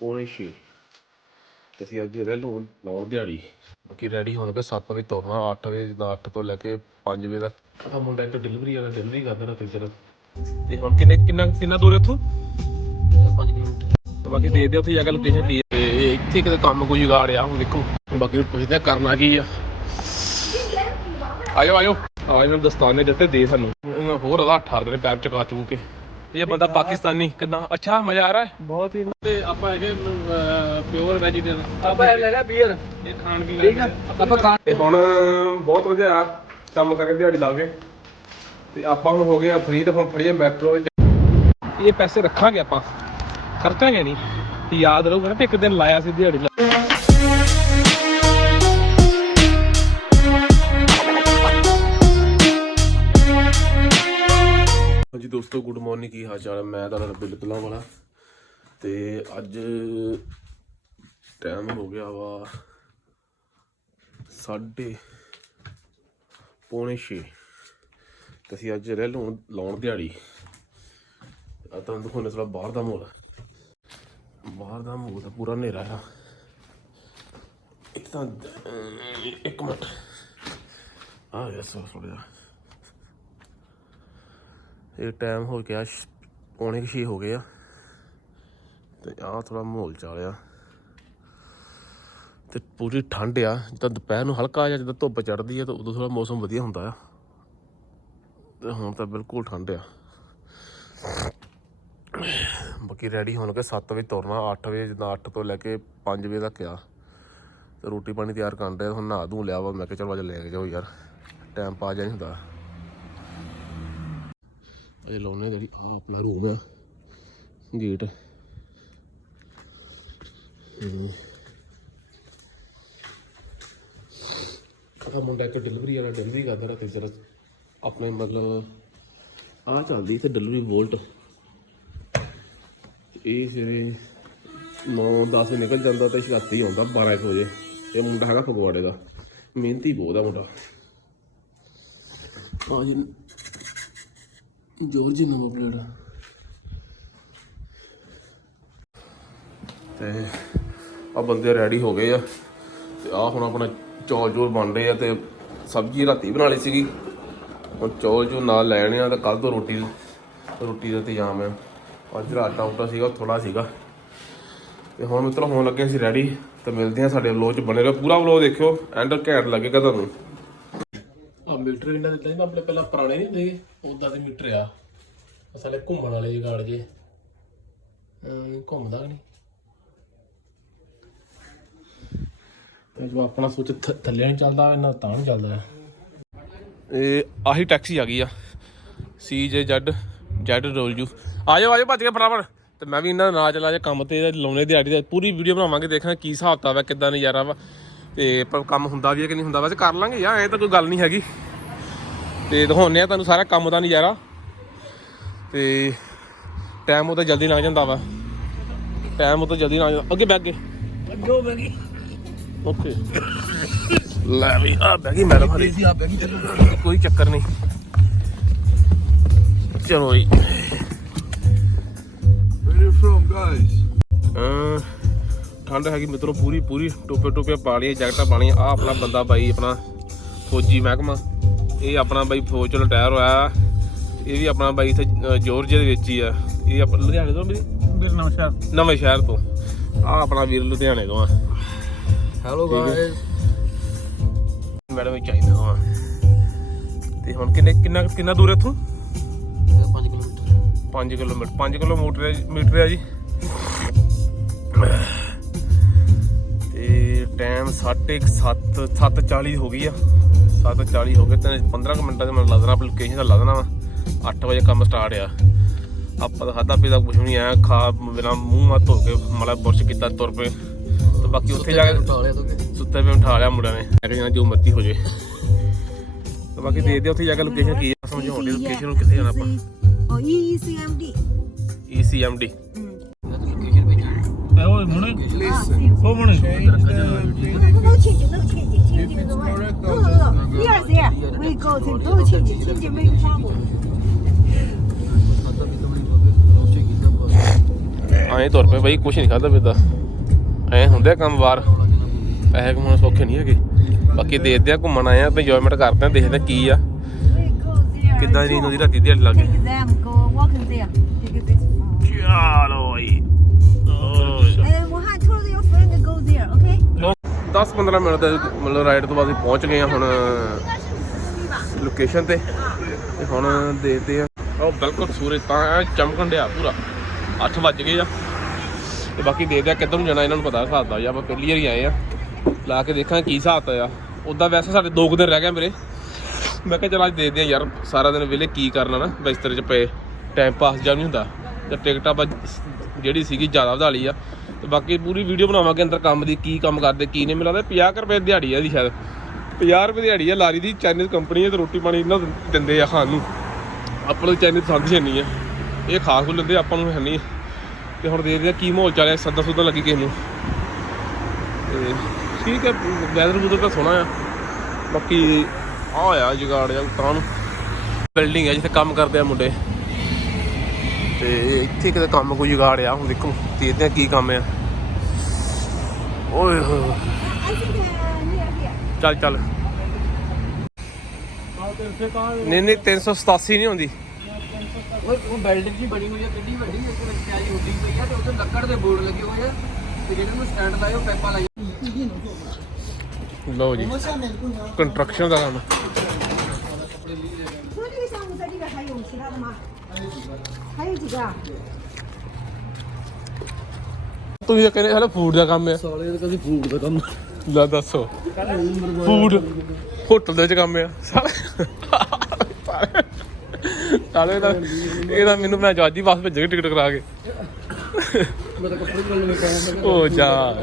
ਪੌਣੇ ਛੇ। ਤੇ ਅਸੀਂ ਅੱਜ ਰਹਿ ਲੂ ਲਾਉਣ ਦਿਹਾੜੀ। ਬਾਕੀ ਰੈਡੀ ਹੋਣ ਲੱਗੇ 7 ਵਜੇ ਤੁਰਨਾ 8 ਵਜੇ ਦਾ 8 ਤੋਂ ਲੈ ਕੇ 5 ਵਜੇ ਤੱਕ। ਆ ਮੁੰਡਾ ਇੱਕ ਡਿਲੀਵਰੀ ਵਾਲਾ ਡਿਲੀਵਰੀ ਕਰਦਾ ਨਾ ਤੇ ਤੇ ਹੁਣ ਕਿੰਨੇ ਕਿੰਨਾ ਕਿੰਨਾ ਦੂਰ ਇੱਥੋਂ 5 ਕਿਲੋਮੀਟਰ। ਬਾਕੀ ਦੇ ਦੇ ਉੱਥੇ ਜਾ ਕੇ ਲੋਕੇਸ਼ਨ ਦੀ ਤੇ ਇੱਥੇ ਕਿਤੇ ਕੰਮ ਕੋਈ ਜੁਗਾੜ ਆ ਹੁਣ ਦੇਖੋ। ਬਾਕੀ ਨੂੰ ਪੁੱਛਦੇ ਕਰਨਾ ਕੀ ਆ। ਆਇਓ ਆਇਓ। ਆ ਇਹਨਾਂ ਦਸਤਾਨੇ ਦਿੱਤੇ ਦੇ ਸਾਨੂੰ। ਹੋਰ ਉਹਦਾ 18 ਦਿਨ ਪੈਰ ਚਕਾ ਚੂ ਕੇ। ਇਹ ਬੰਦਾ ਪਾਕਿਸਤਾਨੀ ਕਿੰਨਾ ਅੱਛਾ ਮਜ਼ਾ ਆ ਰਿਹਾ? ਹੈ ਬਹੁਤ ਹੀ ਤੇ ਆਪਾਂ ਹੈਗੇ ਪਿਓਰ ਵੈਜੀਟੇਰੀਅਨ ਆਪਾਂ ਲੈ ਲੈ ਬੀਅਰ ਇਹ ਖਾਣ ਪੀਣ ਠੀਕ ਆ ਆਪਾਂ ਖਾਣ ਤੇ ਹੁਣ ਬਹੁਤ ਵਧੀਆ ਆ। ਕੰਮ ਕਰਕੇ ਦਿਹਾੜੀ ਲਾ ਕੇ ਤੇ ਆਪਾਂ ਹੁਣ ਹੋ ਗਏ ਆ ਫ੍ਰੀ ਤੇ ਹੁਣ ਫੜੀਏ ਮੈਟਰੋ ਇਹ ਪੈਸੇ ਰੱਖਾਂਗੇ ਆਪਾਂ। ਖਰਚਾਂਗੇ ਨਹੀਂ। ਤੇ ਯਾਦ ਰਹੂਗਾ ਨਾ ਇੱਕ ਦਿਨ ਲਾਇਆ ਸੀ ਦਿਹਾੜੀ ਦੋਸਤੋ ਗੁੱਡ ਮਾਰਨਿੰਗ ਕੀ ਹਾਲ ਚਾਲ ਹੈ ਮੈਂ ਤੁਹਾਡਾ ਬਿੱਲ ਪਿਲਾਂ ਵਾਲਾ। ਤੇ ਅੱਜ ਟਾਈਮ ਹੋ ਗਿਆ ਵਾ ਸਾਢੇ ਪੌਣੇ 6 ਤੇ ਅਸੀਂ ਅੱਜ ਰਹਿ ਲਾਉਣ ਲਾਉਣ ਦਿਹਾੜੀ। ਆ ਤੁਹਾਨੂੰ ਦਿਖਾਉਣੇ ਥੋੜਾ ਬਾਹਰ ਦਾ ਮਾਹੌਲ। ਬਾਹਰ ਦਾ ਮਾਹੌਲ ਤਾਂ ਪੂਰਾ ਹਨੇਰਾ ਆ। ਇੱਕ ਤਾਂ, ਇੱਕ ਮਿੰਟ। ਆ ਗਿਆ ਸੋ ਥੋੜਾ ਜਿਹਾ। ਇਹ ਟਾਈਮ ਹੋ ਗਿਆ ਛ- ਪੌਣੇ 6 ਹੋ ਗਏ ਆ। ਤੇ ਆ ਥੋੜਾ ਮਾਹੌਲ ਚਾਲਿਆ ਤੇ ਪੂਰੀ ਠੰਡ ਆ, ਜਿੱਦਾਂ ਦੁਪਹਿਰ ਨੂੰ ਹਲਕਾ ਜਿਹਾ ਜਦੋਂ ਧੁੱਪ ਚੜ੍ਹਦੀ ਆ, ਤਾਂ ਉਦੋਂ ਥੋੜਾ ਮੌਸਮ ਵਧੀਆ ਹੁੰਦਾ ਆ। ਤੇ ਹੁਣ ਤਾਂ ਬਿਲਕੁਲ ਠੰਡ ਆ। ਬਾਕੀ ਰੈਡੀ ਹੋਣ ਲੱਗੇ 7 ਵਜੇ ਤੁਰਨਾ 8 ਵਜੇ ਜਿੱਦਾਂ 8 ਤੋਂ ਲੈ ਕੇ 5 ਵਜੇ ਤੱਕ ਆ। ਤੇ ਰੋਟੀ ਪਾਣੀ ਤਿਆਰ ਕਰਨ ਦੇ ਹੁਣ ਨਹਾ ਧੂ ਲਿਆ ਵਾ, ਮੈਂ ਕਿਹਾ ਚਲੋ ਅੱਜ ਲੈ ਕੇ ਜਾਓ ਯਾਰ। ਟਾਈਮ ਪਾ ਜਾ ਨਹੀਂ ਹੁੰਦਾ। ਅਜੇ ਲਾਉਣੇ ਗੜੀ ਆ ਆਪਣਾ ਰੂਮ ਆ ਗੇਟ ਆ ਮੁੰਡਾ ਇੱਕ ਡਿਲੀਵਰੀ ਵਾਲਾ ਡਿਲੀਵਰੀ ਕਰਦਾ ਰਿਹਾ ਤੇ ਜਰਾ ਆਪਣੇ ਮਤਲਬ ਆ ਚੱਲਦੀ ਤੇ ਡਿਲੀਵਰੀ ਵੋਲਟ ਇਹ ਜਿਹੜੇ 9-10 ਵਜੇ ਨਿਕਲ ਜਾਂਦਾ ਤੇ ਰਾਤੀ ਆਉਂਦਾ 12 ਕੁ ਵਜੇ। ਇਹ ਮੁੰਡਾ ਹੈਗਾ ਫਗਵਾੜੇ ਦਾ। ਮਿਹਨਤੀ ਬਹੁਤ ਆ ਮੁੰਡਾ। ਆ ਜੀ ਜੋਰਜੀ ਨੰਬਰ ਪਲੇਟ ਤੇ ਆ ਬੰਦੇ ਰੈਡੀ ਹੋ ਗਏ ਆ। ਤੇ ਆ ਹੁਣ ਆਪਣਾ ਚੌਲ ਚੌਲ ਬਣ ਰਹੇ ਆ ਤੇ ਸਬਜ਼ੀ ਰਾਤੀ ਬਣਾ ਲਈ ਸੀਗੀ। ਹੁਣ ਚੌਲ ਜੋ ਨਾਲ ਲੈਣੇ ਆ ਤੇ ਕੱਲ ਤੋਂ ਰੋਟੀ ਰੋਟੀ ਦਾ ਇੰਤਜ਼ਾਮ ਆ। ਅੱਜ ਰਾਤ ਦਾ ਉਟਾ ਸੀਗਾ ਥੋੜਾ ਸੀਗਾ। ਤੇ ਹੁਣ ਮਿੱਤਰੋ, ਹੋਣ ਲੱਗੇ ਸੀ ਰੈਡੀ ਤੇ ਮਿਲਦੇ ਆ ਸਾਡੇ ਵਲੋਗ ਚ ਬਣੇ ਰਹੋ। ਪੂਰਾ ਵਲੋਗ ਦੇਖਿਓ ਐਂਡ ਘੈਂਟ ਲੱਗੇਗਾ ਤੁਹਾਨੂੰ। ਮੀਟਰ ਇਹਨਾਂ ਦਿੱਤਾ ਸੀ ਨਾ ਆਪਣੇ ਪਹਿਲਾਂ ਪੁਰਾਣੇ ਨਹੀਂ ਹੁੰਦੇ ਉਦਾਂ ਦੇ ਮੀਟਰ ਆ। ਅਸਲੇ ਘੁੰਮਣ ਵਾਲੇ ਜਗਾੜ ਜੇ। ਘੁੰਮਦਾ ਨਹੀਂ। ਤੇ ਜੋ ਆਪਣਾ ਸੋਚ ਥੱਲੇ ਨਹੀਂ ਚੱਲਦਾ ਇਹਨਾਂ ਤਾਂ ਨਹੀਂ ਚੱਲਦਾ ਇਹ। ਆਹੀ ਟੈਕਸੀ ਆ ਗਈ ਆ। ਸੀ ਜੇ ਜ਼ੈਡ ਜ਼ੈਡ ਰੋਲ ਜੂ ਆ ਜਾਓ ਆ ਜਾਓ ਭੱਜ ਕੇ ਫਟਾਫਟ। ਤੇ ਮੈਂ ਵੀ ਇਹਨਾਂ ਦਾ ਨਾਂ ਚਲਾ ਜਾ ਕੰਮ ਤੇ ਲਾਉਣੇ ਦਿਹਾੜੀ ਦਾ ਪੂਰੀ ਵੀਡੀਓ ਬਣਾਵਾਂਗੇ ਦੇਖਾਂ ਕੀ ਹਿਸਾਬ ਤਾ ਵਾ ਕਿੱਦਾਂ ਨਜ਼ਾਰਾ ਵਾ। ਤੇ ਪਰ ਕੰਮ ਹੁੰਦਾ ਵੀ ਹੈ ਕਿ ਨਹੀਂ ਹੁੰਦਾ। ਵੈਸੇ ਕਰ ਲਾਂਗੇ ਯਾਰ ਐ ਤਾਂ ਕੋਈ ਗੱਲ ਨਹੀਂ ਹੈਗੀ। ਤੇ ਦਿਖਾਉਂਦੇ ਆ ਤੁਹਾਨੂੰ ਸਾਰਾ ਕੰਮ ਦਾ ਨਜ਼ਾਰਾ। ਤੇ ਟਾਈਮ ਉਹ ਤਾਂ ਜਲਦੀ ਲੰਘ ਜਾਂਦਾ ਵਾ। ਟਾਈਮ ਉਹ ਤਾਂ ਜਲਦੀ ਲੰਘ ਜਾਂਦਾ। ਅੱਗੇ ਬੈਗ ਅੱਗੇ। ਅੱਗੋ ਬਗੀ ਓਕੇ। ਲੈ ਵੀ ਆ ਬੈਗ ਹੀ ਮੈਡਮ ਹਰੀ ਆ ਬਗੀ ਕੋਈ ਚੱਕਰ ਨਹੀਂ। ਚਲੋ ਜੀ। From guys? ਅਮ ਠੰਡ ਹੈਗੀ ਮਿੱਤਰੋ ਪੂਰੀ ਪੂਰੀ ਟੋਪੇ ਟੋਪੇ ਪਾ ਲਈਆਂ ਜੈਕਟਾਂ ਪਾਣੀਆਂ ਆ ਆਪਣਾ ਬੰਦਾ ਬਾਈ ਆਪਣਾ ਫੌਜੀ ਮਹਿਕਮਾ। ਇਹ ਆਪਣਾ ਬਾਈ ਫੌਜ ਚ ਰਿਟਾਇਰ ਹੋਇਆ। ਇਹ ਵੀ ਆਪਣਾ ਬਾਈ ਇੱਥੇ ਜਾਰਜੀਆ ਦੇ ਵਿੱਚ ਹੀ ਆ। ਇਹ ਆਪਣਾ ਲੁਧਿਆਣੇ ਤੋਂ ਵੀ ਮੇਰਾ ਨਾਮ ਸ਼ਾਹ ਨਵੇਂ ਸ਼ਹਿਰ ਤੋਂ। ਆ ਆਪਣਾ ਵੀਰ ਲੁਧਿਆਣੇ ਤੋਂ ਆ। ਹੈਲੋ ਗਾਇਸ ਮੈਡਮ ਵੀ ਚਾਹੀਦਾ ਵਾ। ਤੇ ਹੁਣ ਕਿੰਨੇ ਕਿੰਨਾ ਕਿੰਨਾ ਦੂਰ ਹੈ ਇੱਥੋਂ? 5 ਕਿਲੋਮੀਟਰ। 5 ਕਿਲੋਮੀਟਰ 5 ਕਿਲੋਮੀਟਰ ਹੈ- ਮੀਟਰ ਹੈ ਜੀ। ਤੇ ਟਾਈਮ 7:30 7:40 ਹੋ ਗਈ ਆ। 7:40 ਹੋ ਗਏ ਤੇ 15 ਕੁ ਮਿੰਟਾਂ ਦੇ ਮੈਨੂੰ ਲੱਗਣਾ ਲੋਕੇਸ਼ਨ ਦਾ ਲੱਗਣਾ ਵਾ। 8 ਵਜੇ ਕੰਮ ਸਟਾਰਟ ਆ। ਆਪਾਂ ਤਾਂ ਖਾਦਾ ਪੀਦਾ ਕੁਝ ਨਹੀਂ ਆ ਖਾ ਬਿਨਾ ਮੂੰਹ ਮਾ ਧੋ ਕੇ ਮਲਾ ਬੁਰਸ਼ ਕੀਤਾ ਤੁਰ ਪਏ। ਤੇ ਬਾਕੀ ਉੱਥੇ ਜਾ ਕੇ ਸੁੱਤੇ ਪਏ ਉਠਾ ਲਿਆ ਮੁੰਡਿਆਂ ਨੇ। ਮੈਂ ਕਿਹਾ ਜੋ ਮਰਜ਼ੀ ਹੋ ਜੇ। ਤੇ ਬਾਕੀ ਦੇ ਦੇ ਉੱਥੇ ਜਾ ਕੇ ਲੋਕੇਸ਼ਨ ਕੀ ਆ ਸਮਝਾਉਣ ਦੀ ਲੋਕੇਸ਼ਨ ਨੂੰ ਕਿੱਥੇ ਜਾਣਾ ਆਪਾਂ? 어, EECMD. ECMD ਓਏ ਮੁਣੇ 아, ਉਹ ਮੁਣੇ If it's correct, No, I'll just no, no. Here's here. We go to do change. Change make trouble. ਐਂ ਤੁਰ ਪਏ ਬਈ ਕੁਛ ਨਹੀਂ ਖਾਦਾ ਪੀਦਾ ਐਂ ਹੁੰਦੇ ਆ ਕੰਮ ਵਾਰ ਪੈਸੇ ਕਮਾਉਣੇ ਸੌਖੇ ਨਹੀਂ ਹੈਗੇ ਬਾਕੀ ਦੇਖਦੇ ਆ ਘੁੰਮਣ ਆਏ ਆ ਤੇ ਇੰਜੋਇਮੈਂਟ ਕਰਦੇ ਆ ਦੇਖਦੇ ਆ ਕੀ ਆ We go there. ਕਿੱਦਾਂ ਦੀ ਨੀਂਦ ਦੀ ਰਾਤੀ ਦਿਹਾੜੀ ਲੱਗ ਗਈ Take them. Go walk in there. Take this. ਚਲੋ ਬਈ 10-15 ਮਿੰਟ ਦੇ ਮਤਲਬ ਰਾਈਡ ਤੋਂ ਬਾਅਦ ਅਸੀਂ ਪਹੁੰਚ ਗਏ ਹਾਂ ਹੁਣ ਲੋਕੇਸ਼ਨ ਤੇ ਤੇ ਹੁਣ ਦੇਖਦੇ ਆ ਉਹ ਬਿਲਕੁਲ ਸੂਰਜ ਤਾਂ ਐਂ ਚਮਕਣ ਡਿਆ ਪੂਰਾ। 8 ਵੱਜ ਗਏ ਆ। ਤੇ ਬਾਕੀ ਦੇਖਦੇ ਆ ਕਿੱਧਰ ਨੂੰ ਜਾਣਾ, ਇਹਨਾਂ ਨੂੰ ਪਤਾ ਹਿਸਾਬ ਦਾ। ਜੀ ਆਪਾਂ ਪਹਿਲੀ ਵਾਰੀ ਆਏ ਆ। ਲਾ ਕੇ ਦੇਖਾਂ ਕੀ ਹਿਸਾਬ ਆ। ਉਦਾਂ ਵੈਸੇ ਸਾਡੇ ਦੋ ਕੁ ਦਿਨ ਰਹਿ ਗਏ ਮੇਰੇ। ਮੈਂ ਕਿਹਾ ਚਲ ਅੱਜ ਦੇਖਦੇ ਆ ਯਾਰ ਸਾਰਾ ਦਿਨ ਵਿਹਲੇ ਕੀ ਕਰਨਾ ਨਾ ਬਿਸਤਰੇ 'ਚ ਪਏ ਟਾਈਮ ਪਾਸ ਜਾਂ ਨਹੀਂ ਹੁੰਦਾ। ਤੇ ਟਿਕਟ ਆਪਾਂ ਜਿਹੜੀ ਸੀਗੀ ਜ਼ਿਆਦਾ ਵਧਾ ਲਈ ਆ। ਤੇ ਬਾਕੀ ਪੂਰੀ ਵੀਡੀਓ ਬਣਾਵਾਂਗੇ ਅੰਦਰ ਕੰਮ ਦੀ, ਕੀ ਕੰਮ ਕਰਦੇ, ਕੀ ਨਹੀਂ। ਮਿਲਦਾ 50 ਕੁ ਰੁਪਏ ਦਿਹਾੜੀ ਆ ਇਹਦੀ ਸ਼ਾਇਦ। 50 ਰੁਪਏ ਦਿਹਾੜੀ ਆ, ਲਾਰੀ ਦੀ ਚਾਈਨੀਜ਼ ਕੰਪਨੀ ਹੈ ਤੇ ਰੋਟੀ ਪਾਣੀ ਇਹਨਾਂ ਦਿੰਦੇ ਆ ਖਾਣ ਨੂੰ। ਆਪਾਂ ਨੂੰ ਚਾਈਨੀਜ਼ ਪਸੰਦ ਹੀ ਨਹੀਂ ਆ। ਇਹ ਖਾਸ ਕੋਲ ਲੈਂਦੇ ਆਪਾਂ ਨੂੰ ਹੈ ਨਹੀਂ। ਤੇ ਹੁਣ ਦੇਖਦੇ ਆ ਕੀ ਮਾਹੌਲ ਚੱਲਿਆ ਸੱਦਾ ਸੁੱਦਾ ਲੱਗੀ ਕਿਸੇ ਨੂੰ। ਤੇ ਠੀਕ ਹੈ ਵੈਦਰ ਬੂਦਰ ਤਾਂ ਸੋਹਣਾ ਆ। ਬਾਕੀ ਆ ਹੋਇਆ ਜੁਗਾੜ ਜਾਂ ਤਾਂ ਨੂੰ। ਬਿਲਡਿੰਗ ਹੈ ਜਿੱਥੇ ਕੰਮ ਕਰਦੇ ਆ ਮੁੰਡੇ। ਤੇ ਇੱਥੇ ਕਿਤੇ ਕੰਮ ਕੋਈ ਜੁਗਾੜ ਆ, ਹੁਣ ਦੇਖੋ, ਦੇਖਦੇ ਆ ਕੀ ਕੰਮ ਆ। ਓਏ ਹੋਏ ਚੱਲ ਚੱਲ। ਨਹੀਂ ਨਹੀਂ 387 ਨਹੀਂ ਹੁੰਦੀ ਉਹ ਬਿਲਡਿੰਗ ਜੀ ਬਣੀ ਹੋਈ ਹੈ ਕਿੰਨੀ ਵੱਡੀ ਇੱਕ ਵਿੱਚ ਆਈ ਉੱਡੀ ਪਈ ਹੈ ਤੇ ਉੱਥੇ ਲੱਕੜ ਦੇ ਬੋਰਡ ਲੱਗੇ ਹੋਏ ਆ। ਤੇ ਜਿਹੜੇ ਨੂੰ ਸਟੈਂਡ ਲਾਏ ਉਹ ਪੈਪਾਂ ਲਓ ਜੀ ਕੰਸਟਰਕਸ਼ਨ ਦਾ ਕੰਮ। ਸੋਨੀ ਵੀ ਜੀ ਗਾ ਤੁਸੀਂ ਤਾਂ ਕਹਿੰਦੇ ਹਲੇ ਫੂਡ ਦਾ ਕੰਮ ਆ। ਸਾਲੇ ਦਾ ਕਦੀ ਫੂਡ ਦਾ ਕੰਮ। ਲੈ ਦੱਸੋ। ਫੂਡ ਹੋਟਲ ਦੇ ਵਿੱਚ ਕੰਮ ਆ। ਸਾਲੇ। ਦਾ ਇਹ ਤਾਂ ਮੈਨੂੰ ਮੈਂ ਜਵਾਜੀ ਬੱਸ ਭੇਜੇ ਟਿਕਟ ਕਰਾ ਕੇ। ਮੈਂ ਤਾਂ ਕੱਪੜੇ ਕੋਲ ਨਹੀਂ ਪਾਉਂਦਾ ਉਹ ਜਾ।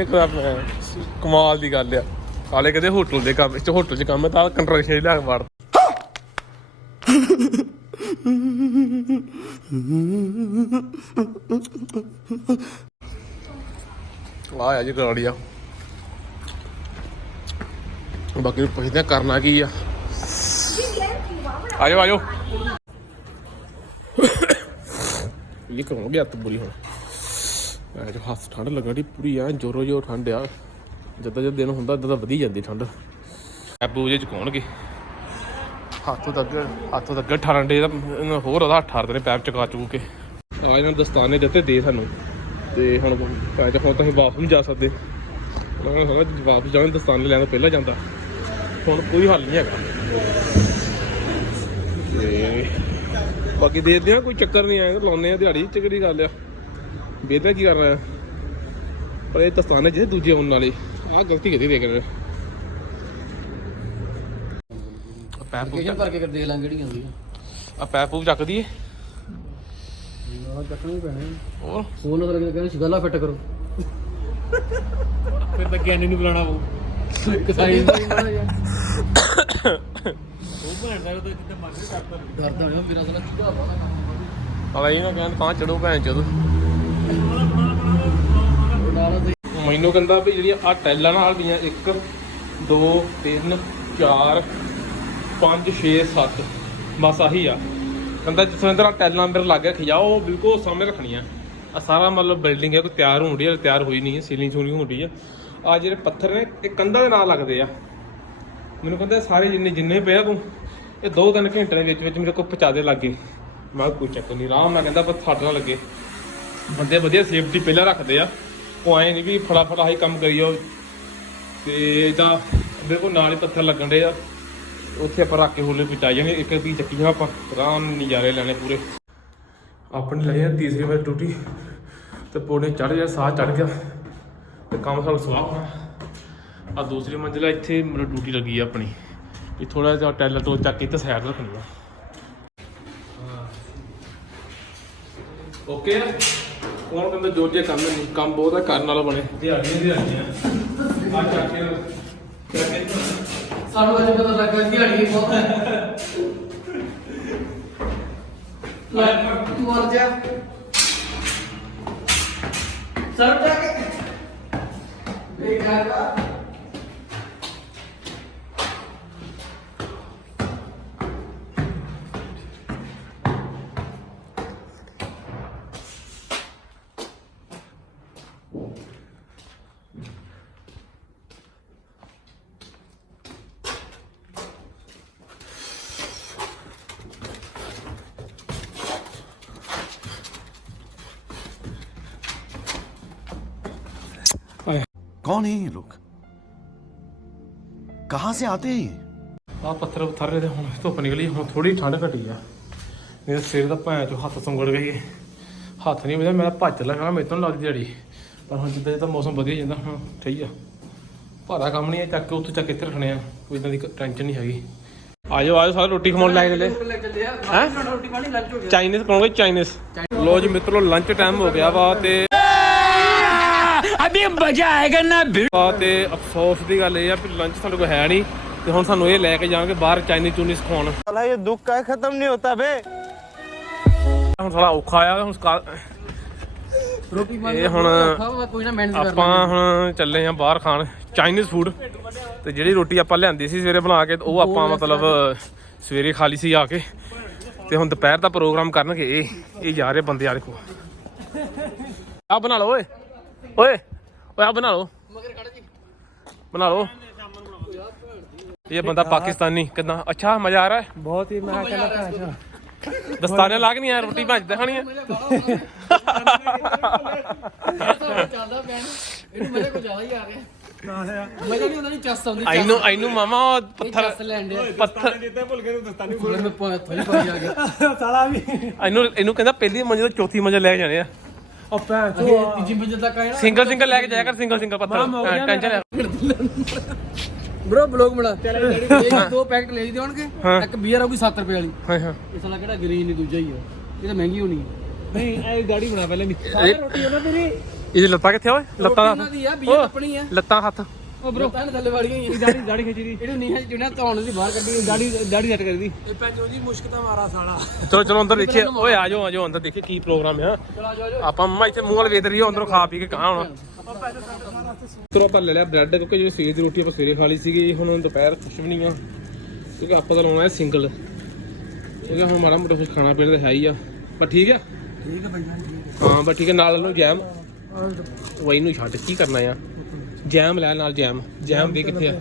ਇੱਕ ਮੈਂ ਕਮਾਲ ਦੀ ਗੱਲ ਆ। ਹਾਲੇ ਕਹਿੰਦੇ ਹੋਟਲ ਦੇ ਕੰਮ ਚ ਹੋਟਲ 'ਚ ਕੰਮ ਹੈ ਤਾਂ ਕੰਟਰੈਕਸ਼ਨ ਹੀ ਲੈ ਕੇ ਮਾਰ ਆ ਆ ਜੀ ਗਰਾੜੀਆ ਬਾਕੀ ਨੂੰ ਪੁੱਛਦੇ ਆ ਕਰਨਾ ਕੀ ਆ। ਆਜੋ ਆਜੋ। ਇਹ ਕਹੋਂ ਗਿਆ ਤਾਂ ਬੁਰੀ ਹੁਣ? ਆਜੋ ਹੱਥ ਠੰਡ ਲੱਗਣੀ ਪੂਰੀ ਆ ਜੋਰੋ ਜੋਰ ਠੰਡ ਆ। ਜਦੋਂ ਜਦ ਦਿਨ ਹੁੰਦਾ ਇਦਾਂ ਤਾਂ ਵਧੀ ਜਾਂਦੀ ਠੰਡ। ਐਬੂ ਜੇ ਚੁਕਾਉਣਗੇ ਹੱਥੋਂ ਤੱਕ ਹੱਥੋਂ ਤੱਕ ਠਾਰਨ ਦਾ ਹੋਰ ਉਹਦਾ ਠਾਰਦੇ ਨੇ ਪੈਪ ਚਕਾ ਚੂ ਕੇ। ਆ ਇਹਨਾਂ ਦਸਤਾਨੇ ਦਿੱਤੇ ਦੇ ਸਾਨੂੰ। ਤੇ ਹੁਣ ਪੈਚ ਹੁਣ ਤਾਂ ਅਸੀਂ ਵਾਪਸ ਨਹੀਂ ਜਾ ਸਕਦੇ। ਮੈਂ ਕਿਹਾ ਵਾਪਸ ਜਾਣ ਦਸਤਾਨੇ ਲੈਣ ਤੋਂ ਪਹਿਲਾਂ ਜਾਂਦਾ। ਹੁਣ ਕੋਈ ਹੱਲ ਨਹੀਂ ਹੈਗਾ। ਤੇ ਬਾਕੀ ਦੇਖਦੇ ਆ ਕੋਈ ਚੱਕਰ ਨਹੀਂ ਆਇਆ ਲਾਉਨੇ ਆ ਦਿਹਾੜੀ ਚ ਕਿਹੜੀ ਗੱਲ ਆ। ਵੇਖਦੇ ਆ ਕੀ ਕਰਨਾ ਆ ਪਰ ਇਹ ਦਸਤਾਨੇ ਜਿਹੜੇ ਦੂਜੇ ਆਉਣ ਵਾਲੇ। ਆਹ ਗਲਤੀ ਕਿਤੇ ਦੇਖ ਰਹੇ ਪੈਪ ਕਰਕੇ ਕਰ ਦੇਖ ਲਾਂ ਕਿਹੜੀ ਆ ਪੈਪ ਪੂਪ ਚੱਕ ਦਈਏ ਆ ਚੱਕਣੇ ਪੈਣੇ ਹੋਰ? ਫੋਨ ਨਜ਼ਰ ਕੇ ਕਹਿੰਦੇ ਗੱਲਾਂ ਫਿੱਟ ਕਰੋ। ਫਿਰ ਤਾਂ ਗਿਆਨੀ ਨੂੰ ਬੁਲਾਣਾ ਪਊ। ਇੱਕ ਸਾਈਡ ਦਾ ਹੀ ਮਾੜਾ ਜਿਹਾ। ਉਹ ਭੈਣ ਦਾ ਉਹ ਤਾਂ ਜਿੱਦਾਂ ਮਰਜ਼ੀ ਕਰਦਾ ਡਰਦਾ ਨਹੀਂ ਮੇਰਾ ਸਾਲਾ ਕੀ ਹਾਲ ਆ ਆ ਇਹ ਨਾ ਕਹਿਣ ਤਾਂ ਚੜੋ ਭੈਣ ਚੋਦ। ਮੈਨੂੰ ਕਹਿੰਦਾ ਵੀ ਜਿਹੜੀਆਂ ਆ ਟੈਲਾਂ ਨਾਲ ਦੀਆਂ 1 2 3 4 5 6 7 ਬਸ ਆਹੀ ਆ। ਕਹਿੰਦਾ ਜਸਵਿੰਦਰ ਟੈਲਾਂ ਮੇਰੇ ਲੱਗ ਗਿਆ, ਖਿਜਾਓ, ਬਿਲਕੁਲ ਸਾਹਮਣੇ ਰੱਖਣੀਆਂ ਆ। ਸਾਰਾ ਮਤਲਬ ਬਿਲਡਿੰਗ ਹੈ, ਕੋਈ ਤਿਆਰ ਹੋਣ ਦੀ ਹੈ ਤਿਆਰ ਹੋਈ ਨਹੀਂ ਹੈ ਸੀਲਿੰਗ ਸੂਲਿੰਗ ਹੁੰਦੀ ਆ। ਆ ਜਿਹੜੇ ਪੱਥਰ ਨੇ, ਇਹ ਕੰਧਾਂ ਦੇ ਨਾਲ ਲੱਗਦੇ ਆ। ਮੈਨੂੰ ਕਹਿੰਦਾ ਸਾਰੇ ਜਿੰਨੇ ਜਿੰਨੇ ਪਏ ਆ ਤੂੰ, ਇਹ ਦੋ ਤਿੰਨ ਘੰਟੇ ਦੇ ਵਿੱਚ ਵਿੱਚ ਮੇਰੇ ਕੋਲ ਪਹੁੰਚਾ ਦੇ ਲੱਗੇ। ਮੈਂ ਕਿਹਾ ਕੋਈ ਚੱਕਰ ਨਹੀਂ, ਆਰਾਮ ਨਾਲ ਕਹਿੰਦਾ ਬਸ ਸਾਡੇ ਨਾ ਲੱਗੇ। ਬੰਦੇ ਵਧੀਆ ਸੇਫਟੀ ਪਹਿਲਾਂ ਰੱਖਦੇ ਆ। ਉਹ ਐ ਨਹੀਂ ਵੀ ਫਟਾਫਟ ਆਹੀ ਕੰਮ ਕਰੀ ਜਾਓ। ਤੇ ਇਹਦਾ ਬਿਲਕੁਲ ਨਾਲ ਹੀ ਪੱਥਰ ਲੱਗਣ ਦੇ ਆ। ਉੱਥੇ ਆਪਾਂ ਰੱਖ ਕੇ ਹੋਲੇ ਪਿਟਾ ਜਾਣੇ ਇੱਕ ਦੀ ਚੱਕੀਆਂ ਆਪਾਂ, ਆਰਾਮ ਨਜ਼ਾਰੇ ਲੈਣੇ ਪੂਰੇ। ਆਪਣੀ ਲਈ ਆ ਤੀਸਰੀ ਵਾਰ ਡਿਊਟੀ, ਤੇ ਪੌੜੇ ਚੜ ਗਿਆ, ਸਾਹ ਚੜ ਗਿਆ, ਤੇ ਕੰਮ ਸਾਨੂੰ ਸਵਾਹ ਹੋਣਾ। ਆ ਦੂਸਰੀ ਮੰਜ਼ਿਲ ਇੱਥੇ ਮੇਰੀ ਡਿਊਟੀ ਲੱਗੀ ਆ ਆਪਣੀ। ਇਹ ਥੋੜਾ ਜਿਹਾ ਟੈਲਰ ਤੋਂ ਚੱਕ ਕੇ ਇੱਥੇ ਸਾਈਡ ਰੱਖਣੀ ਆ। ਓਕੇ ਕੌਣ ਕਹਿੰਦਾ ਜੋ ਜੇ ਕੰਮ ਨਹੀਂ ਕੰਮ ਬਹੁਤ ਕਰਨ ਵਾਲਾ ਬਣੇ। ਦਿਹਾੜੀਆਂ ਦਿਹਾੜੀਆਂ। ਆ ਚੱਕ ਕੇ ਸਾਨੂੰ ਅੱਜ ਪਤਾ ਲੱਗਾ ਦਿਹਾੜੀ ਬਹੁਤ। ਹੈ ਲੈ, ਤੂੰ ਮਰ ਜਾ। ਸਰ ਜਾ ਕੇ ਬੇਕਾਰ कौन है ये लोग कहां से आते हैं ये ਆ ਪੱਥਰ ਉਥਰੇ ਤੇ ਹੁਣ ਧੁੱਪ ਨਿਕਲੀ ਹੁਣ ਥੋੜੀ ਠੰਡ ਘਟੀ ਆ ਮੇਰੇ ਸਿਰ ਦਾ ਭੈਣ ਚੋਂ ਹੱਥ ਸੰਗੜ ਗਏ ਹੱਥ ਨਹੀਂ ਵਧਿਆ ਮੈਂ ਭੱਜ ਲੱਗਾ ਮੇਰੇ ਤੋਂ ਨੀ ਲੱਗਦੀ ਦਿਹਾੜੀ ਪਰ ਹੁਣ ਜਿੱਦਾਂ ਜਿੱਦਾਂ ਮੌਸਮ ਵਧੀਆ ਜਾਂਦਾ ਹੁਣ ਠੀਕ ਆ ਭਾਰਾ ਕੰਮ ਨਹੀਂ ਹੈ ਚੱਕ ਕੇ ਉੱਥੇ ਚੱਕ ਕੇ ਇੱਥੇ ਰੱਖਣੇ ਆ ਕੋਈ ਇਦਾਂ ਦੀ ਟੈਨਸ਼ਨ ਨਹੀਂ ਹੈਗੀ ਆਜੋ ਆਜੋ ਸਾਰੇ ਰੋਟੀ ਖਵਾਉਣ ਲੱਗ ਚੱਲੇ ਲੈ ਚੱਲੇ ਆ ਹੈਂ? ਰੋਟੀ ਪਾਣੀ ਲੰਚ ਹੋ ਗਿਆ ਚਾਈਨੀਜ਼ ਖਾਣਗੇ ਚਾਈਨੀਜ਼ ਲੋ ਜੀ ਮਿੱਤਰੋ ਲੰਚ ਟਾਈਮ ਹੋ ਗਿਆ ਵਾ ਤੇ ਅਬੇ ਮਜ਼ਾ ਆਏਗਾ ਨਾ ਆ ਤੇ ਅਫਸੋਸ ਦੀ ਗੱਲ ਇਹ ਆ ਕਿ ਲੰਚ ਸਾਡੇ ਕੋਲ ਹੈ ਨਹੀਂ ਤੇ ਹੁਣ ਸਾਨੂੰ ਇਹ ਲੈ ਕੇ ਜਾਣਗੇ ਬਾਹਰ ਚਾਈਨੀ ਚੂਨੀਸ ਖਾਣ ਸਾਲਾ ਇਹ ਦੁੱਖ ਕਾ ਖਤਮ ਨਹੀਂ ਹੁੰਦਾ ਬੇ। ਹੁਣ ਸਾਲਾ ਔਖਾ ਆ ਹੁਣ ਸਕਾ ਇਹ ਹੁਣ ਕੋਈ ਨਾ ਮੈਨੇਜ ਆਪਾਂ ਹੁਣ ਚੱਲੇ ਆ ਬਾਹਰ ਖਾਣ ਚਾਈਨੀਜ਼ ਫੂਡ ਤੇ ਜਿਹੜੀ ਰੋਟੀ ਆਪਾਂ ਲਿਆਂਦੀ ਸੀ ਸਵੇਰੇ ਬਣਾ ਕੇ ਉਹ ਆਪਾਂ ਮਤਲਬ ਸਵੇਰੇ ਖਾਲੀ ਸੀ ਆ ਕੇ। ਤੇ ਹੁਣ ਦੁਪਹਿਰ ਦਾ ਪ੍ਰੋਗਰਾਮ ਕਰਨਗੇ ਇਹ ਇਹ ਜਾ ਰਹੇ ਬੰਦੇ ਆ ਦੇਖੋ। ਆ ਬਣਾ ਲਓ ਓਏ। ਓਏ ਆ ਬਣਾ ਲਓ। ਮਗਰ ਕੱਢ ਜੀ ਬਣਾ ਲਓ। ਇਹ ਬੰਦਾ ਪਾਕਿਸਤਾਨੀ ਕਿਦਾਂ? ਅੱਛਾ ਮਜ਼ਾ ਆ ਰਿਹਾ? ਹੈ ਬਹੁਤ ਹੀ ਮੈਂ ਕਹਿੰਦਾ ਕਾਸ਼ਾ ਦਸਤਾਨੇ ਲਾ ਨਹੀਂ ਆ ਰੋਟੀ ਭੱਜ ਦਿਖਾਣੀ ਆ। ਚੱਲਦਾ ਪੈਣ ਇਹਨੂੰ ਮਜ਼ੇ ਕੋ ਜ਼ਿਆਦਾ ਹੀ ਆ ਗਿਆ ਮਜ਼ਾ ਨਹੀਂ ਉਹਨਾਂ ਦੀ ਚੱਸ ਆਉਂਦੀ ਆਈਨੂ ਆਈਨੂ ਮਾਮਾ ਪੱਥਰ ਪੱਥਰ ਦਿੱਤਾ ਭੁੱਲ ਗਿਆ। ਤੂੰ ਇਹਨੂੰ ਕਹਿੰਦਾ ਪਹਿਲੀ ਮੰਜ਼ੇ ਚੌਥੀ ਮੰਜ਼ੇ ਲੈ ਜਾਣੇ ਆ। ਉਹ ਭੈਣ ਚੋ ਤੀਜੀ ਮੰਜ਼ਿਲ ਤੱਕ ਆਏ ਸਿੰਗਲ ਸਿੰਗਲ ਲੈ ਕੇ ਜਾਇਆ ਕਰ ਸਿੰਗਲ ਸਿੰਗਲ ਪੱਥਰ। ਟੈਨਸ਼ਨ ਲੈ। ਬ్రో ਬਲੌਗ ਬਣਾ। ਇਹ ਦੋ ਪੈਕਟ ਲੈ ਜਦੇ ਹੋਣਗੇ ਇੱਕ ਬੀਅਰ 7 ਰੁਪਏ ਵਾਲੀ। ਹਾਂ ਹਾਂ। ਇਸ ਵਾਲਾ ਕਿਹੜਾ ਗ੍ਰੀਨ ਨਹੀਂ ਦੂਜਾ ਹੀ ਆ। ਇਹ ਤਾਂ ਮਹਿੰਗੀ ਹੋਣੀ ਨਹੀਂ ਐ ਦਾੜੀ ਬਣਾ ਪਹਿਲਾਂ ਨਹੀਂ ਰੋਟੀ ਉਹਨਾਂ ਤੇਰੀ। ਇਹਦੀ ਲੱਤਾਂ ਕਿੱਥੇ ਓਏ? ਲੱਤਾਂ ਉਹਨਾਂ ਦੀ ਆ ਬੀਅਰ ਆਪਣੀ ਆ। ਲੱਤਾਂ ਹੱਥ। ਓ ਬ్రో ਤਾਂ ਥੱਲੇ ਵੜ ਗਈ ਦਾੜੀ ਦਾੜੀ ਖਿੱਚੀ ਦੀ। ਇਹਨੂੰ ਨੀਹਾਂ ਚੁਣਿਆ ਤੌਣ ਦੀ ਬਾਹਰ ਕੱਢੀ ਦਾੜੀ ਦਾੜੀ ਸੈੱਟ ਕਰੀ ਇਹ ਪੈਂਜੋ ਜੀ ਮੁਸ਼ਕ ਤਾਂ ਮਾਰਾ ਸਾਲਾ। ਚਲੋ ਚਲੋ ਅੰਦਰ ਦੇਖੀਏ। ਓਏ ਆ ਜਾਓ ਅੰਦਰ ਦੇਖੀਏ ਕੀ ਪ੍ਰੋਗਰਾਮ ਆ। ਆਪਾਂ ਮੰਮਾ ਇੱਥੇ ਮੂੰਹ ਵਾਲ ਵੇਖ ਰਹੀ ਅੰਦਰੋਂ ਖਾ ਪੀ ਕੇ ਕਹਾਂ ਹੁਣ। ਚਲੋ ਆਪਾਂ ਲੈ ਲਿਆ ਬ੍ਰੈਡ ਕਿਉਂਕਿ ਜਿਹੜੀ ਸਵੇਰ ਦੀ ਰੋਟੀ ਆਪਾਂ ਸਵੇਰੇ ਖਾ ਲਈ ਸੀਗੀ ਹੁਣ ਦੁਪਹਿਰ ਕੁਛ ਵੀ ਨਹੀਂ ਆ। ਕਿਉਂਕਿ ਆਪਾਂ ਤਾਂ ਲਾਉਣਾ ਹੈ ਸਿੰਗਲ ਕਿਉਂਕਿ ਹੁਣ ਮਾੜਾ ਮੋਟਾ ਕੁਛ ਖਾਣਾ ਪੀਣਾ ਤਾਂ ਹੈ ਹੀ ਆ। ਪਰ ਠੀਕ ਆ? ਠੀਕ ਆ ਭਾਈ ਹਾਂ ਬਸ ਠੀਕ ਆ ਨਾਲ ਨੂੰ ਜੈਮ। ਵਈ ਨੂੰ ਛੱਡ ਕੀ ਕਰਨਾ ਆ? ਜੈਮ ਲੈ ਨਾਲ ਜੈਮ। ਜੈਮ ਵੀ ਕਿੱਥੇ ਆ?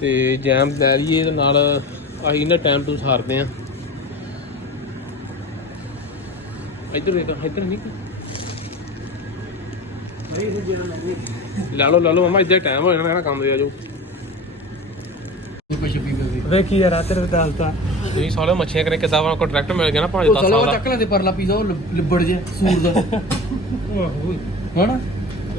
ਤੇ ਜੈਮ ਲੈ ਲਈਏ ਤੇ ਨਾਲ ਅਸੀਂ ਨਾ ਟਾਈਮ ਟੂ ਸਾਰਦੇ ਆ। ਇੱਧਰ ਵੇਖ ਇੱਧਰ ਨਹੀਂ। ਲਾ ਲਓ ਲਾ ਲਓ ਮਮਾ ਇੱਧਰ ਟਾਈਮ ਹੋ ਜਾਣਾ ਕੰਮ ਦੇ ਆ ਵੇਖੀ ਯਾਰ ਆਤਰ ਬਤਾਲਤਾ ਤੁਸੀਂ ਸਾਲੇ ਮੱਛੀਆਂ ਕਰੇ ਕਿਦਾਂ ਵਾਲਾ ਕੰਟਰੈਕਟ ਮਿਲ ਗਿਆ ਨਾ ਭਾਂਜ 10 ਸਾਲ ਦਾ। ਚੱਕ ਲੈ ਤੇ ਪਰਲਾ ਪੀਜ਼ਾ ਉਹ ਲਿਬੜ ਜੇ ਸੂਰ ਦਾ। ਹਣਾ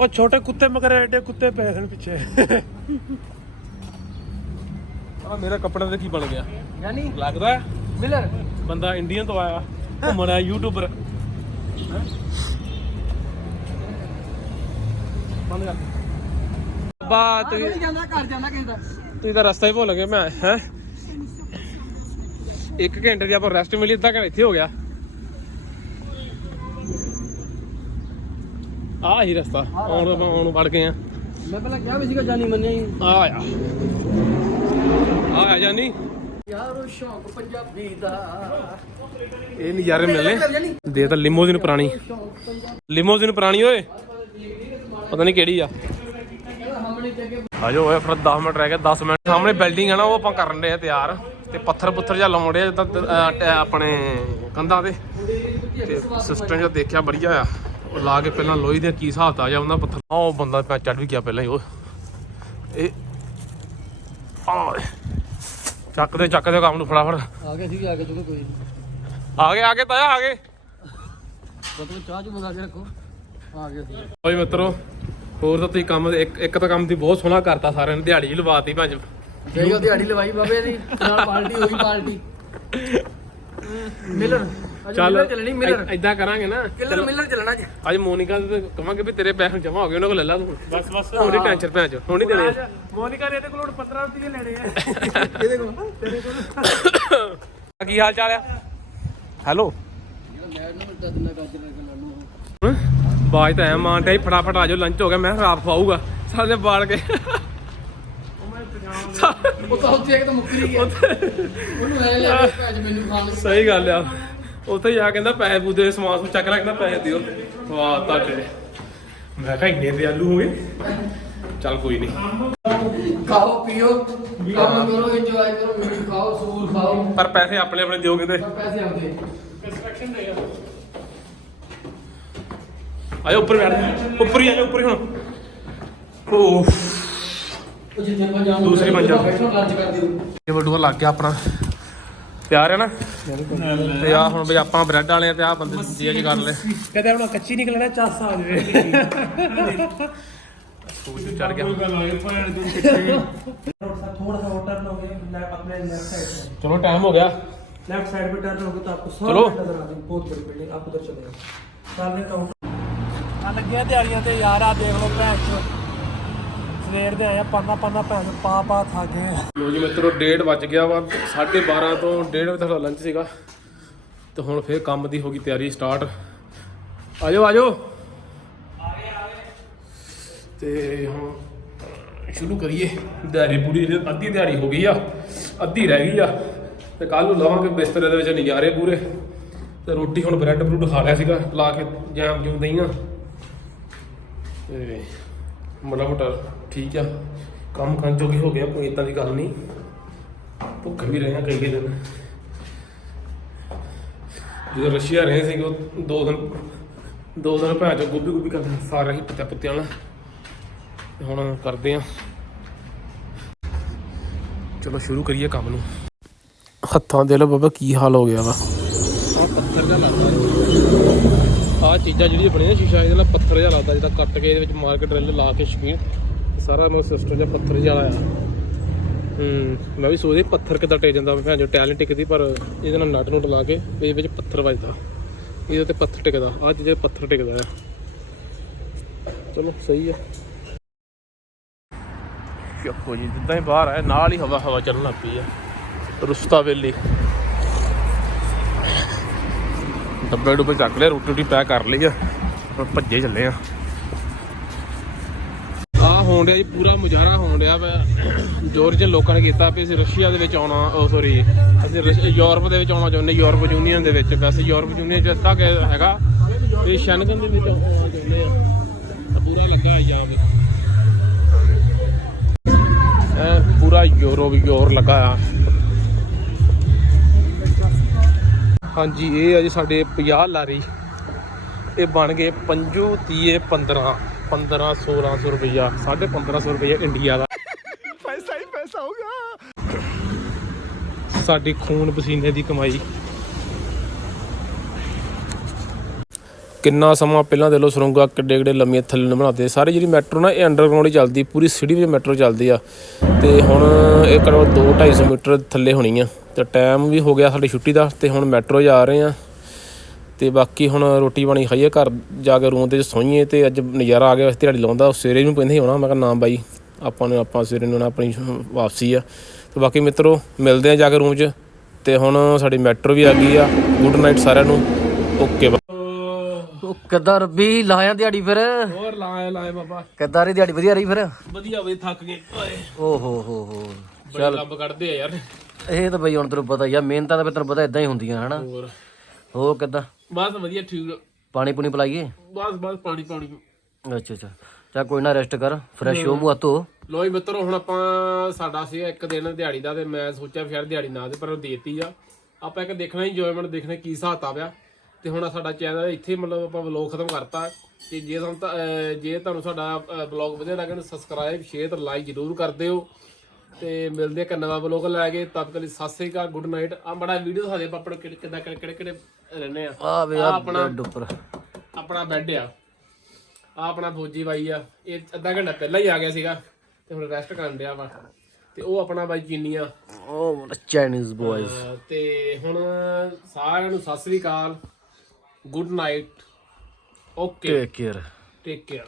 ਉਹ ਛੋਟੇ ਕੁੱਤੇ ਮਗਰ ਐਡੇ ਕੁੱਤੇ ਪਏ ਸਨ ਪਿੱਛੇ। ਆ ਮੇਰਾ ਕੱਪੜਾ ਤੇ ਕੀ ਬਣ ਗਿਆ? ਜਾਨੀ ਲੱਗਦਾ? ਹੈ ਮਿਲਰ। ਬੰਦਾ ਇੰਡੀਅਨ ਤੋਂ ਆਇਆ ਘੁੰਮਣ ਆਇਆ ਯੂਟਿਊਬਰ ਬੰਦ ਕਰ। ਬਾ ਤੁਸੀਂ ਜਾਂਦਾ ਘਰ ਜਾਂਦਾ ਕਿਸੇ ਦਾ। ਤੁਸੀਂ ਤਾਂ ਰਸਤਾ ਹੀ ਭੁੱਲ ਗਏ ਮੈਂ ਹੈ? ਇੱਕ ਘੰਟੇ ਦੀ ਆਪਾਂ ਰੈਸਟ ਮਿਲੀ ਅੱਧਾ ਘੰਟਾ ਇੱਥੇ ਹੋ ਗਿਆ। ਆ ਹੀ ਰਸਤਾ। ਆਉਣ ਆਉਣ ਵੜ ਗਏ ਆ ਮੈਂ ਪਹਿਲਾਂ ਕਿਹਾ ਵੀ ਸੀਗਾ ਜਾਨੀ ਮੰਨਿਆ ਹੀ। ਆ ਆ। ਆ ਆ ਜਾਨੀ। ਯਾਰੋ ਸ਼ੌਕ ਪੰਜਾਬੀ ਦਾ। ਇਹ ਨਜ਼ਾਰੇ ਮਿਲਨੇ ਦੇ ਤਾਂ ਲਿਮੋਜ਼ਿਨ ਪੁਰਾਣੀ। ਲਿਮੋਜ਼ਿਨ ਪੁਰਾਣੀ ਓਏ। ਪਤਾ ਨਹੀਂ ਕਿਹੜੀ ਆ। ਆਜੋ ਓਏ ਫਿਰ 10 ਮਿੰਟ ਰਹਿ ਗਏ 10 ਮਿੰਟ। ਸਾਹਮਣੇ ਬਿਲਡਿੰਗ ਆ ਨਾ ਉਹ ਆਪਾਂ ਕਰਨ ਦੇ ਆ ਤਿਆਰ। ਤੇ ਪੱਥਰ ਪੁੱਥਰ ਜਾਂ ਲਾਉਣ ਦੇ ਤਾਂ ਅਹ, ਟ- ਆਪਣੇ ਕੰਧਾਂ ਤੇ। ਸਿਸਟਮ ਜਿਹਾ ਦੇਖਿਆ ਬੜੀਆ ਆ। ਉਹ ਲਾ ਕੇ ਪਹਿਲਾਂ ਲੋਹੀ ਦੇ ਕੀ ਹਿਸਾਬ ਤਾਂ ਆ ਜਾਂਦਾ ਪੱਥਰ ਆ ਉਹ ਬੰਦਾ ਪੈ ਚੜ ਵੀ ਗਿਆ ਪਹਿਲਾਂ ਹੀ ਉਹ ਇਹ ਆ ਚੱਕਦੇ ਚੱਕਦੇ ਕੰਮ ਨੂੰ ਫਟਾਫਟ। ਆ ਗਿਆ ਸੀ ਆ ਗਿਆ ਚੁੱਕੋ ਕੋਈ ਨਹੀਂ ਆ ਗਏ ਆ ਗਏ ਤਾਇਆ ਆ ਗਏ। ਬਤਲ ਚਾਹ ਚੂ ਬਣਾ ਕੇ ਰੱਖੋ। ਆ ਗਿਆ ਸੀ ਓਏ ਮਿੱਤਰੋ ਹੋਰ ਤਾਂ ਤੁਸੀਂ ਕੰਮ ਇੱਕ ਇੱਕ ਤਾਂ ਕੰਮ ਦੀ ਬਹੁਤ ਸੋਹਣਾ ਕਰਤਾ ਸਾਰਿਆਂ ਨੇ ਦਿਹਾੜੀ ਹੀ ਲਵਾਤੀ ਭੰਜ ਗਈ ਉਹ ਦਿਹਾੜੀ ਲਵਾਈ ਬਾਬੇ ਦੀ ਨਾਲ ਪਾਰਟੀ ਹੋਈ ਪਾਰਟੀ। ਮਿਲਰ ਅੱਜ ਚੱਲ ਮਿਲਰ ਚੱਲਣੀ ਮਿਲਰ ਐਦਾਂ ਕਰਾਂਗੇ ਨਾ। ਕਿਲਰ ਮਿਲਰ ਚੱਲਣਾ ਅੱਜ। ਅੱਜ ਮੋਨਿਕਾ ਦੇ ਕਵਾਂਗੇ ਵੀ ਤੇਰੇ ਪੈਸੇ ਜਮਾ ਹੋ ਗਏ ਉਹਨਾਂ ਕੋਲ ਲੈ ਲਾ ਤੂੰ। ਬਸ ਬਸ। ਥੋੜੀ ਟੈਨਸ਼ਨ ਭੈਣ ਚੋ ਹੁਣ ਨਹੀਂ ਦੇਣੇ। ਮੋਨਿਕਾ ਨੇ ਇਹਦੇ ਕੋਲ 15 ਰੁਪਏ ਲੈਣੇ ਆ। ਇਹਦੇ ਕੋਲ? ਕੀ ਹਾਲ ਚਾਲ ਆ? ਹੈਲੋ। ਬਾਜ ਤਾਂ ਐ ਮਾਂ ਟਾਈ ਫਟਾਫਟ ਆ ਜਾਓ ਲੰਚ ਹੋ ਗਿਆ ਮੈਂ ਖਰਾਬ ਖਵਾਊਗਾ। ਸਾਡੇ ਬਾਲ ਗਏ ਉਹ ਤਾਂ ਉੱਥੇ ਇੱਕ ਤਾਂ ਮੁੱਕਰੀ ਗਿਆ ਉਹਨੂੰ ਐ ਲੈ ਕੇ ਭੈਜ ਮੈਨੂੰ ਖਾਣ ਨੂੰ ਸਹੀ ਗੱਲ ਆ। ਉੱਥੇ ਜਾ ਕਹਿੰਦਾ ਪੈਸੇ ਪੂਦੇ ਸਮਾਨ ਸਮੂਨ ਚੱਕ ਲੈ ਕਹਿੰਦਾ ਪੈਸੇ ਦਿਓ। ਵਾਹ ਤੁਹਾਡੇ ਮੈਂ ਕਿਹਾ ਇੰਨੇ ਦੇ ਆਲੂ ਹੋ ਗਏ। ਚੱਲ ਕੋਈ ਨਹੀਂ। ਖਾਓ ਪੀਓ। ਕੰਮ ਕਰੋ ਇੰਜੋਏ ਕਰੋ ਮੀਟ ਖਾਓ ਸੂਰ ਖਾਓ। ਪਰ ਪੈਸੇ ਆਪਣੇ ਆਪਣੇ ਦਿਓ ਕਿਤੇ ਸਭ ਪੈਸੇ ਆਉਂਦੇ ਆਜੋ ਉੱਪਰ ਬੈਠ ਉੱਪਰ ਹੀ ਆਜੋ ਉੱਪਰ ਹੀ ਹੁਣ। ਓਹ। ਉਹ ਜਿੱਥੇ ਆਪਾਂ ਜਾਵਾਂਗੇ ਦੂਸਰੀ ਮੰਜ਼ਿਲ। ਬੈਠੋ ਲੰਚ ਕਰ ਦਿਓ ਇਹ ਬਟੂਆ ਲੱਗ ਗਿਆ ਆਪਣਾ ਤਿਆਰ ਹੈ ਨਾ ਤੇ ਆ ਹੁਣ ਵੀ ਆਪਾਂ ਬ੍ਰੈਡ ਵਾਲੇ ਆ ਤੇ ਆ ਬੰਦੇ ਜੀ ਜੀ ਕਰ ਲੈ ਕਦੇ ਹੁਣ ਕੱਚੀ ਨਿਕਲਣਾ ਚਾਸਾ ਆ ਜਾਵੇ ਸੂਟ ਚੜ ਗਿਆ थोड़ा सा और टर्न हो गया लेफ्ट अपने लेफ्ट साइड ਚਲੋ ਟਾਈਮ ਹੋ ਗਿਆ लेफ्ट साइड पे टर्न होगा तो आपको सब चलो। नजर आ जाएगी बहुत बड़ी बिल्डिंग आप उधर चले जाओ सामने काउंटर ਆ ਲੱਗਿਆ ਦਿਹਾੜੀਆਂ ਤੇ ਯਾਰ ਆ ਦੇਖ ਲਓ ਭੈਣ ਚੋ ਸਵੇਰ ਦੇ ਆਇਆ ਪੰਨਾ ਪੰਨਾ ਭੈਣ ਚੋ ਪਾ ਪਾ ਖਾ ਗਏ ਲੋ ਜੀ ਮਿੱਤਰੋ, ਡੇਢ ਵੱਜ ਗਿਆ ਵਾ 12:30 ਤੋਂ ਡੇਢ ਵਜੇ ਤੱਕ ਲੰਚ ਸੀਗਾ। ਤੇ ਹੁਣ ਫੇਰ ਕੰਮ ਦੀ ਹੋ ਗਈ ਤਿਆਰੀ ਸਟਾਰਟ ਆਜੋ ਆਜੋ। ਤੇ ਹੁਣ ਸ਼ੁਰੂ ਕਰੀਏ। ਦਿਹਾੜੀ ਪੂਰੀ ਅੱਧੀ ਦਿਹਾੜੀ ਹੋ ਗਈ ਆ, ਅੱਧੀ ਰਹਿ ਗਈ ਆ। ਤੇ ਕੱਲ ਨੂੰ ਲਵਾਂਗੇ ਬਿਸਤਰੇ ਦੇ ਵਿੱਚ ਨਜ਼ਾਰੇ ਪੂਰੇ। ਤੇ ਰੋਟੀ ਹੁਣ ਬ੍ਰੈਡ ਬਰੂਡ ਖਾ ਲਿਆ ਸੀਗਾ, ਲਾ ਕੇ ਜੈਮ ਜੂਮ ਦਈਆਂ। ਤੇ ਮੋਟਾ ਮੋਟਾ ਠੀਕ ਆ। ਕੰਮ ਕਰਨ ਜੋਗੇ ਹੋ ਗਿਆ ਕੋਈ ਇਦਾਂ ਦੀ ਗੱਲ ਨਹੀਂ। ਭੁੱਖ ਵੀ ਰਹੇ ਆ ਕਈ ਦਿਨ। ਜਦੋਂ ਰਸ਼ੀਆ ਰਹੇ ਸੀ ਉਹ ਦੋ ਦਿਨ ਦੋ ਦਿਨ ਭੈਣ ਚੋ ਗੋਭੀ ਗੋਭੀ ਕਰਦੇ ਸਾਰਾ ਹੀ ਪੱਤੇ ਪੱਤਿਆਂ ਨਾਲ ਹੁਣ ਕਰਦੇ ਆ। ਚਲੋ ਸ਼ੁਰੂ ਕਰੀਏ ਕੰਮ ਨੂੰ। ਹੱਥਾਂ ਦੇ ਲੋ ਬਾਬਾ, ਕੀ ਹਾਲ ਹੋ ਗਿਆ ਵਾ? ਆ ਪੱਥਰ ਜਿਹਾ ਲੱਗਦਾ ਆ ਚੀਜ਼ਾਂ ਜਿਹੜੀਆਂ ਬਣੀਆਂ ਸ਼ੀਸ਼ਾ, ਇਹਦੇ ਨਾਲ ਪੱਥਰ ਜਿਹਾ ਲੱਗਦਾ, ਜਿੱਦਾਂ ਕੱਟ ਕੇ ਇਹਦੇ ਵਿੱਚ ਮਾਰ ਕੇ ਲਾ ਕੇ ਸ਼ਕੀਨ। ਸਾਰਾ ਮੋ ਸਿਸਟਮ ਜਿਹਾ ਪੱਥਰ ਜਿਹਾ ਆਇਆ ਹੂੰ। ਮੈਂ ਵੀ ਸੋਚਦੇ ਪੱਥਰ ਕਿੱਦਾਂ ਟਿਕ ਜਾਂਦਾ ਮੈਂ ਜੋ ਟੈਲੈਂਟ ਟਿਕਦੀ ਪਰ ਇਹਦੇ ਨਾਲ ਨਟ ਨੂਟ ਲਾ ਕੇ ਇਹਦੇ ਵਿੱਚ ਪੱਥਰ ਵੱਜਦਾ। ਇਹਦੇ ਤੇ ਪੱਥਰ ਟਿਕਦਾ ਆ ਤੇ ਪੱਥਰ ਟਿਕਦਾ ਆ। ਚਲੋ ਸਹੀ ਆ। ਚੱਕੋ ਜੀ ਜਿੱਦਾਂ ਹੀ ਬਾਹਰ ਆਇਆ ਨਾਲ ਹੀ ਹਵਾ ਹਵਾ ਚੱਲਣ ਲੱਗ ਪਈ ਆ। ਰੁਸਤਾ ਵੇਲੀ। ਡੱਬੇ ਡੁੱਬੇ ਚੱਕ ਲਿਆ ਰੋਟੀ ਰੋਟੀ ਪੈਕ ਕਰ ਲਈ ਆ। ਭੱਜੇ ਚੱਲੇ ਆ ਆ। ਹੋਣ ਡਿਆ ਜੀ, ਪੂਰਾ ਮੁਜ਼ਾਹਰਾ ਹੋਣ ਡਿਆ ਵਾ। ਚ ਲੋਕਾਂ ਨੇ ਕੀਤਾ ਵੀ ਅਸੀਂ ਰਸ਼ੀਆ ਦੇ ਵਿੱਚ ਆਉਣਾ, ਉਹ ਸੌਰੀ ਅਸੀਂ ਰਸ਼- ਯੂਰਪ ਦੇ ਵਿੱਚ ਆਉਣਾ ਚਾਹੁੰਦੇ, ਯੂਰਪ ਯੂਨੀਅਨ ਦੇ ਵਿੱਚ। ਵੈਸੇ ਯੂਰਪ ਯੂਨੀਅਨ ਜਿਸ ਤੱਕ ਹੈਗਾ, ਇਹ ਸ਼ੈਨਗਨ ਦੇ ਵਿੱਚ ਆਉਣਾ ਚਾਹੁੰਦੇ ਆ। ਪੂਰਾ ਲੱਗਾ ਇਜਾਬ ਪੂਰਾ ਯੂਰੋ ਯੂਰ ਲੱਗਾ ਆ। ਹਾਂਜੀ, ਇਹ ਆ ਜੀ ਸਾਡੇ 50 ਲਾਰੀ। ਇਹ ਬਣ ਗਏ ਪੰਜੂ, ਤੀਏ 15 15 1600 ਰੁਪਈਆ 1550 ਰੁਪਈਆ ਇੰਡੀਆ ਦਾ। ਪੈਸਾ ਹੀ ਪੈਸਾ ਹੋਗਾ ਸਾਡੀ ਖੂਨ ਪਸੀਨੇ ਦੀ ਕਮਾਈ। ਕਿੰਨਾ ਸਮਾਂ ਪਹਿਲਾਂ ਦੇ ਲੋ ਸਰੰਗਾ ਕਿੱਡੇ ਕਿੱਡੇ ਲੰਮੀਆਂ ਥੱਲੇ ਨੂੰ ਬਣਾਉਂਦੇ ਸਾਰੇ ਜਿਹੜੀ ਮੈਟਰੋ ਨਾ ਇਹ ਅੰਡਰਗਰਾਉਂਡ ਹੀ ਚੱਲਦੀ ਪੂਰੀ ਸਿਟੀ ਵਿੱਚ ਮੈਟਰੋ ਚੱਲਦੀ ਆ। ਤੇ ਹੁਣ ਇਹ ਕਰੋ 2 250 ਮੀਟਰ ਥੱਲੇ ਹੋਣੀ ਆ। ਤੇ ਟਾਈਮ ਵੀ ਹੋ ਗਿਆ ਸਾਡੀ ਛੁੱਟੀ ਦਾ ਤੇ ਹੁਣ ਮੈਟਰੋ ਜਾ ਰਹੇ ਆ। ਤੇ ਬਾਕੀ ਹੁਣ ਰੋਟੀ ਪਾਣੀ ਖਾਈਏ ਘਰ ਜਾ ਕੇ ਰੂਮ ਤੇ ਸੋਈਏ ਤੇ ਅੱਜ ਨਜ਼ਾਰਾ ਆ ਗਿਆ ਦਿਹਾੜੀ ਲਾਉਂਦਾ ਸਵੇਰੇ ਨੂੰ ਪੈਂਦੇ ਹੀ ਆਉਣਾ ਮੈਂ ਕਿਹਾ ਨਾ ਬਾਈ ਆਪਾਂ ਨੂੰ ਆਪਾਂ ਸਵੇਰੇ ਨੂੰ ਨਾ ਆਪਣੀ ਵਾਪਸੀ ਆ। ਤੇ ਬਾਕੀ ਮਿੱਤਰੋ ਮਿਲਦੇ ਆ ਜਾ ਕੇ ਰੂਮ 'ਚ ਤੇ ਹੁਣ ਸਾਡੀ ਮੈਟਰੋ ਵੀ ਆ ਗਈ ਆ ਗੁੱਡ ਨਾਈਟ ਸਾਰਿਆਂ ਨੂੰ ਓਕੇ ਉਹ ਕਿੱਦਾਂ ਰੱਬੀ ਲਾਇਆ ਦਿਹਾੜੀ ਫਿਰ? ਹੋਰ ਲਾਏ ਲਾਏ ਬਾਬਾ। ਕਿੱਦਾਂ ਰਹੀ ਦਿਹਾੜੀ ਵਧੀਆ ਰਹੀ ਫਿਰ? ਵਧੀਆ ਵੇ ਥੱਕ ਗਏ। ਓਏ। ਓ ਹੋ ਹੋ। ਹੋ ਬੜੇ ਲੱਭ ਕੱਢਦੇ ਆ ਯਾਰ। ਇਹ ਤਾਂ ਬਈ ਹੁਣ ਤੈਨੂੰ ਪਤਾ ਹੀ ਆ ਮਿਹਨਤਾਂ ਤਾਂ ਫਿਰ ਤੈਨੂੰ ਪਤਾ ਇਦਾਂ ਹੀ ਹੁੰਦੀਆਂ ਹਨਾ? ਹੋਰ। ਹੋਰ ਕਿੱਦਾਂ? ਬਸ ਵਧੀਆ ਠੀਕ। ਪਾਣੀ ਪੂਣੀ ਪਿਲਾਈਏ? ਬਸ ਬਸ ਪਾਣੀ ਪਾਣੀ। ਅੱਛਾ ਅੱਛਾ। ਚਾ ਕੋਈ ਨਾ ਰੈਸਟ ਕਰ ਫਰੈਸ਼ ਹੋ। ਮੂੰਹ ਧੋ। ਲੋ ਜੀ ਮਿੱਤਰੋ ਹੁਣ ਆਪਾਂ ਸਾਡਾ ਸੀ ਇੱਕ ਦਿਨ ਦਿਹਾੜੀ ਦਾ ਤੇ ਮੈਂ ਸੋਚਿਆ ਯਾਰ ਦਿਹਾੜੀ ਨਾ ਦੇ ਪਰ ਉਹ ਦੇਤੀ ਆ। ਆਪਾਂ ਇੱਕ ਦੇਖਣਾ ਇੰਜੋਇਮੈਂਟ ਦੇਖਣਾ ਕੀ ਹਿਸਾਬ ਆ। ਤੇ ਹੁਣ ਸਾਡਾ ਚੈਨਲ ਇੱਥੇ ਮਤਲਬ ਆਪਾਂ ਵਲੌਗ ਖਤਮ ਕਰਤਾ। ਤੇ ਜੇ ਤੁਹਾਨੂੰ ਜੇ ਤੁਹਾਨੂੰ ਸਾਡਾ ਵਲੌਗ ਵਧੀਆ ਲੱਗੇ ਤਾਂ ਸਬਸਕ੍ਰਾਈਬ ਸ਼ੇਅਰ ਤੇ ਲਾਈਕ ਜ਼ਰੂਰ ਕਰ ਦਿਓ। ਤੇ ਮਿਲਦੇ ਆ ਇੱਕ ਨਵਾਂ ਵਲੌਗ ਲੈ ਕੇ ਤਦ ਤੱਕ ਲਈ ਸਤਿ ਸ੍ਰੀ ਅਕਾਲ ਗੁੱਡ ਨਾਈਟ ਆ ਬੜਾ ਵੀਡੀਓ ਆਪਾਂ ਆਪਣੇ ਕਿਹੜੇ ਕਿਹੜੇ ਕਿਹੜੇ ਰਹਿੰਦੇ ਆ। ਆ ਵੇ ਆਹ ਆ ਆਪਣਾ ਬੈੱਡ ਉੱਪਰ। ਆਪਣਾ ਬੈੱਡ ਆ। ਆ ਆਪਣਾ ਫੌਜੀ ਬਾਈ ਆ। ਇਹ ਅੱਧਾ ਘੰਟਾ ਪਹਿਲਾਂ ਹੀ ਆ ਗਿਆ ਸੀਗਾ ਤੇ ਹੁਣ ਰੈਸਟ ਕਰਨ ਡਿਆ ਵਾ। ਤੇ ਉਹ ਆਪਣਾ ਬਾਈ ਚੀਨੀ ਆ। ਉਹ ਚਾਈਨੀਜ਼ ਬॉयਜ਼ ਅਹ ਤੇ ਹੁਣ ਸਾਰਿਆਂ ਨੂੰ ਸਤਿ ਸ੍ਰੀ ਅਕਾਲ। Good night okay take care take care